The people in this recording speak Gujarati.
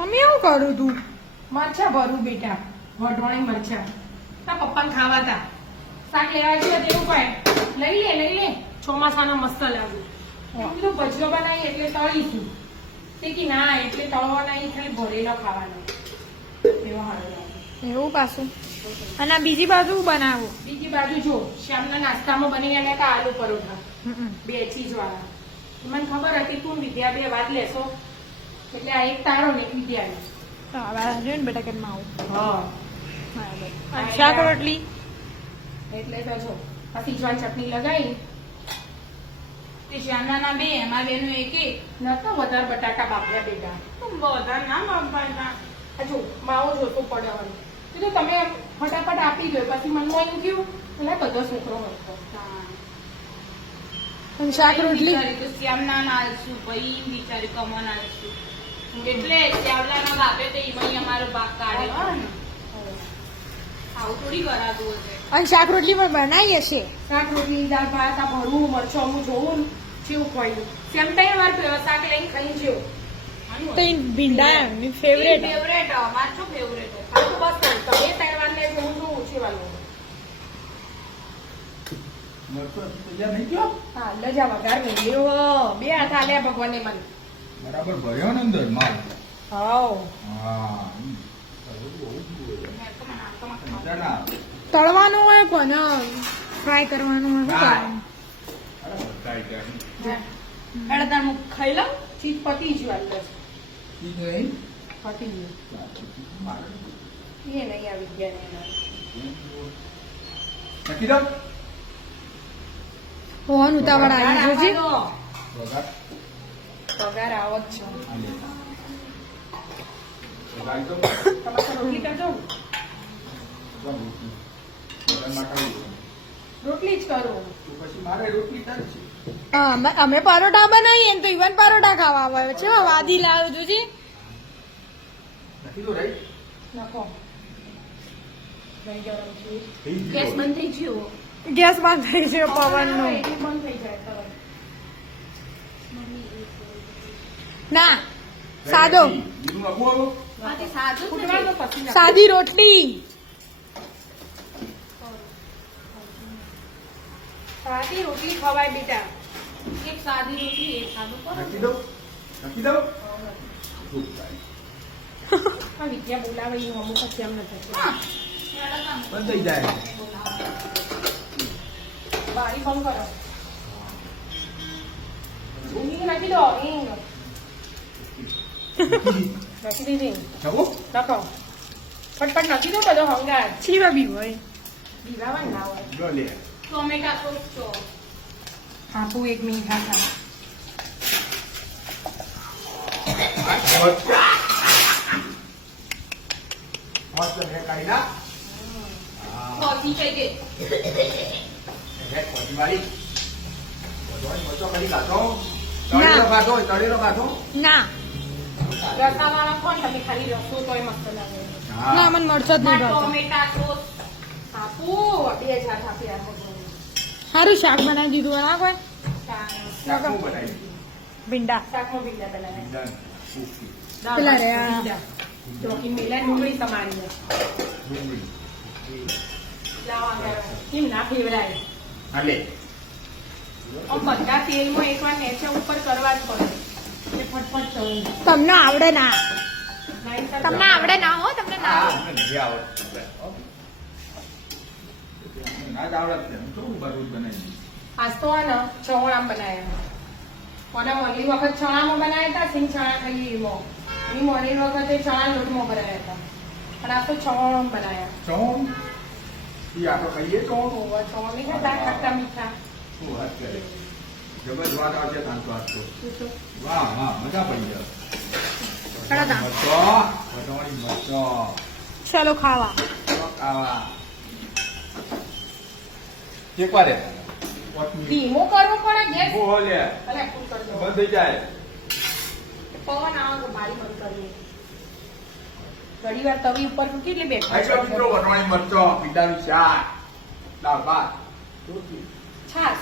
મમ્મી એવું કરું તું? મરચા ભરું બેટા વઢવાણી મરચા. તા પપ્પાને ખાવા તા શાક લેવા જઈએ તેવું કહે લઈ લે લઈ લે. ચોમાસાના મસ્ત લાગુ એમ કીધું ભજીયો બનાવી એટલે તળીશું. તે કે ના એટલે તળવા નહીં ખાલી ભરેલો ખાવાનો. એવો હારો એવું પાછું? અને બીજી બાજુ બનાવું. બીજી બાજુ જો શ્યામના નાસ્તામાં બની ગયા હતા આલુ પરોઠા. બે ચીજ વાળા મને ખબર હતી તું વિદ્યા બે વાત લેશો. એટલે આ એક તારો ને એક હવે જોયું ને બેટા કેમ આવું. હા. બરાબર. શાક રોટલી? એટલે તો જો સીજવાન ચટણી લગાવી તે શ્યામના બે એમાં બેનું એક એક. નતો વધારે બટાકા બાફ્યા બેટા. વધારે ના માવો જોતો પડે હવે કીધું તમે ફટાફટ આપી ગયો પછી મનમાં એમ થયું એટલે બધો છોકરો હતો અને શાક રોટલી? શ્યામના નાલશું ભાઈ બિચારી કમો નાલશું એટલે ચાવડાના બાપે તો ઈમાં અમારો ભાગ કાઢ્યો. આવું થોડી કરાતું હશે. અને શાક રોટલી પણ બનાવી હશે શાક રોટલી દાળ ભાત આ ભરવું મરચું અમુક જોવું જેવું ખવાયું સેમ ટાઈમ વાર શાક લઈને ખાઈ જેવું. તો ઈ ભીંડા એમની ફેવરેટ ફેવરેટ અમાર શું ફેવરેટ આ બસ તમે ત્રણ વાર લે હું જોઉં ઓછી વાર લઉં. નહીં થયો? હા લજા વઘાર મેલ્યો બે હાથ આલ્યા ભગવાને મને. બરાબર ભર્યો ને અંદર માલ? હાવ હા. તળવાનું હોય કોને? ફ્રાય કરવાનું હોય અરે તાર મુખ ખાઈ લઉં ચીજ પતી જ વાર ઈ નહીં. પતી ગયું. એ નહીં આવી ગયા ને નાખી દો. હોવાનું ઉતાવળ આવી જોજી. પગાર આવો જ છે. અમે- પરોઠા બનાવીએ ને તો ઇવન પરોઠા ખાવા આવે છે. વાદી લાવ જોજી. નાખી દો રાઈ. નાખો. દહીં ગરમ છે થઈ ગયું. ગેસ બંધ થઈ ગયો. ગેસ બંધ થઈ ગયો પવન નો બંધ થઈ જાય ના સાદો. સાદું રોટલી. સાદી રોટલી ખવાય બેટા. એક સાદી રોટલી એક સાદું કરો. નાખી દો. નાખી દો. ખૂબ સારી. આ વિદ્યા બોલાવે એ અમુક પછી એમ નથી બંધ થઈ જાય. બારી બંધ કરો. નાખી દો નાખી દીધી જવું? નાખો ફટફટ નાખી દો બધો હંગાર ચીવા બી હોય દીવાવા ના હોય લે. ટોમેટા સોસ તો આપું એક મિનિટ હા. કોફી હેડ કોઠી મારી. બધોય મરચો કરી કાઢો. તળેલો કાઢો, તળેલો કાઢો. ના રસાવાળા કોણ તમે ખાલી રસો તોય મસ્ત લાગે. ના મને મળતો જ નહીં ટોમેટા સોસ. આપું બે જાત આપી આપો સારું શાક બનાવી દીધું ના કોઈ? ભીંડા. શાકમાં ભીંડા બનાવે પેલા રે, ચોકી મેલા ડુંગળી તમારી. કેમ ના ફેવરાય. આમ બધા તેલમાં એકવાર નેચે ઉપર કરવા જ પડે. તમને આવડે ના તમને આવડે ના હો તમને ના આવડે. આજ તો આ ને ચવાણા બનાવ્યા મને મોલી વખત ચણામાં બનાવ્યા હતા સિંગ ચણા ખાઈ એમાં વખતે ચણા લોટમાં બનાવ્યા હતા પણ આ તો ચવાણો બનાવ્યા ચોમ. ઈ આપણે ખાઈએ. ઓવા ચવાણ નહીં ખાતા મીઠા શું વાત કરે. જબરજસ્ત વાત આવશે તાન તો તો. શું શું? વાહ, વાહ, મજા પડી જાય. મરચો, વટવાણી મરચો. ચાલો ખાવા આવા. ધીમો કરવો પડે ગેસ કરજો બંધ થઈ જાય. પવન આવે તો બારી બંધ કરીએ ઘણી વાર તવી ઉપર બેઠા આઈ જાઓ મિત્રો, વટવાણી મરચો, ભીંડાનું શાક, દાળ ભાત. રોટલી. છાસ